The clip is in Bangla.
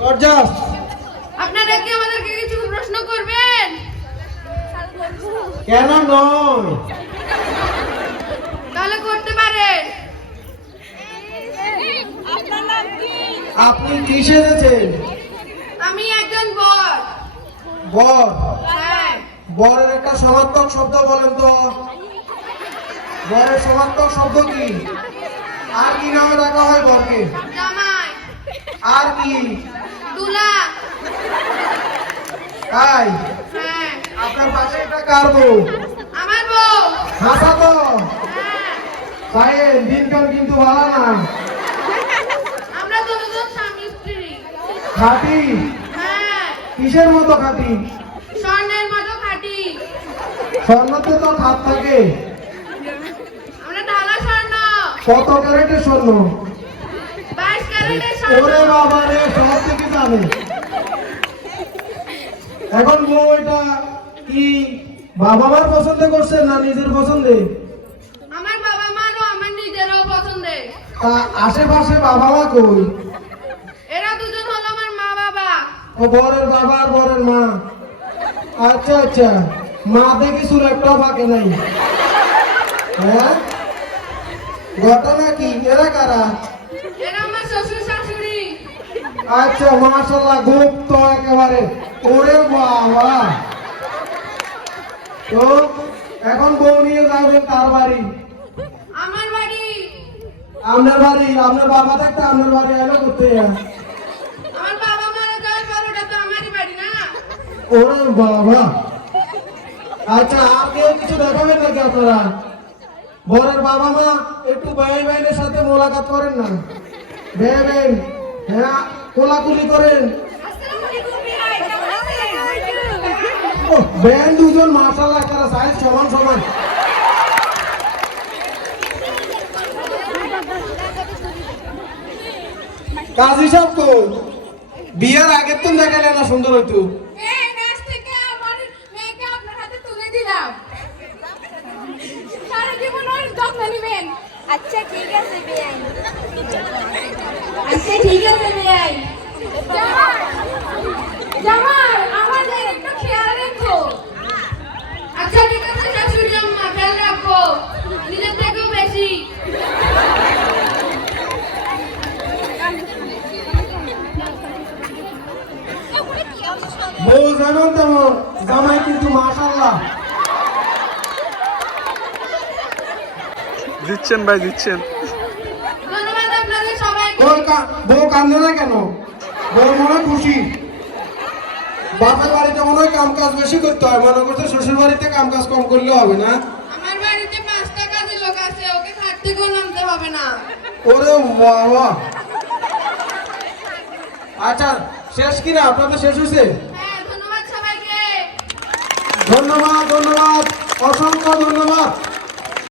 গর্জাস। আপনারা কি আমাদেরকে কিছু প্রশ্ন করবেন? কেন নয়? তাহলে করতে পারেন। আপনার নাম কি? আপনি কি সেজেছেন? আমি একজন বর। বর? হ্যাঁ। বরের একটা সমার্থক শব্দ বলেন তো। বরের সমার্থক শব্দ কি? আর কি নামে ডাকা হয় বরকে? জামাই। আর কি? দুলা। তাই? হ্যাঁ। আপনার পাশে এটা কার বউ? আমার বউ। হাসা তো। হ্যাঁ। তাই দিনকাল কিন্তু ভালো না। আমরা দুজন স্বামী স্ত্রী। খাঁটি? হ্যাঁ। কিসের মতো খাঁটি? স্বর্ণের মতো খাঁটি। স্বর্ণতে তো খাত থাকে। আমরা ঢালা স্বর্ণ। কত ক্যারেটের স্বর্ণ? 22 ক্যারেটের ওরে স্বর্ণ। বাবা রে, সব থেকে জানে। এখন বউ এটা কি বাবা মার পছন্দ করছেন না নিজের পছন্দে? আমার বাবা মারও আমার নিজেরও পছন্দের। তা আশেপাশে বাবা মা কই? এরা দুজন হলো আমার মা বাবা। ও বরের বাবা আর বরের মা। আচ্ছা আচ্ছা, মা দেখি চুল একটাও ফাঁকে নাই। হ্যাঁ, ঘটনা কি? এরা কারা? এরা আমার শ্বশুর শাশুড়ি। আচ্ছা, মাশাআল্লাহ, গুপ্ত একেবারে। ওরে বাবা। তো এখন বউ নিয়ে যাবেন তার বাড়ি? আমার বাড়ি। আপনার বাড়ি? আপনার বাবা থাকতে আপনার বাড়ি এলো করতে? আমার বাবা মারা যাওয়ার পর ওটা তো আমারই বাড়ি না। ওরে বাবা। আচ্ছা, আর কেউ কিছু দেখাবেন নাকি আপনারা? বরের বাবা মা একটু ভাই ভাইয়ের সাথে মোলাকাত করেন না? দেবেন, হ্যাঁ, কোলাকুলি করেন। আসসালামু আলাইকুম ভাই, কেমন আছেন? ও বেন দুজন মাশাআল্লাহ, তারা সাইজ সমান সমান। কাজী সাহেব তো বিয়ের আগে তো দেখালে না সুন্দর হইতো। এই ম্যাচ থেকে আমার মেয়েকে আপনার হাতে তুলে দিলাম। সারা জীবন ওর যত্ন নেবেন। আচ্ছা ঠিক আছে বেআই। আচ্ছা ঠিক আছে বেয়াই। জামাই, জামাই, আমার মেয়ের একটু খেয়াল রেখো। আচ্ছা ঠিক আছে শাশুড়ি আম্মা, খেয়াল রাখবো নিজের থেকেও বেশি। বউ যেমন তেমন, জামাই কিন্তু মাশাআল্লাহ। দিচ্ছেন ভাই, দিচ্ছেন। ধন্যবাদ আপনাদের সবাইকে। বউ কান্দে না কেন? বউ মনে হয় খুশি। বাপের বাড়িতে মনে হয় কাম কাজ বেশি করতে হয়, মনে করছে শ্বশুর বাড়িতে কাম কাজ কম করলে হবে না। আমার বাড়িতে 5টা কাজের লোক আছে, ওকে খাট থেকেও নামতে হবে না। ওরে বাবা। আচ্ছা, শেষ কিনা? আপনাদের শেষ হয়েছে? হ্যাঁ, ধন্যবাদ সবাইকে। ধন্যবাদ, ধন্যবাদ, অসংখ্য ধন্যবাদ।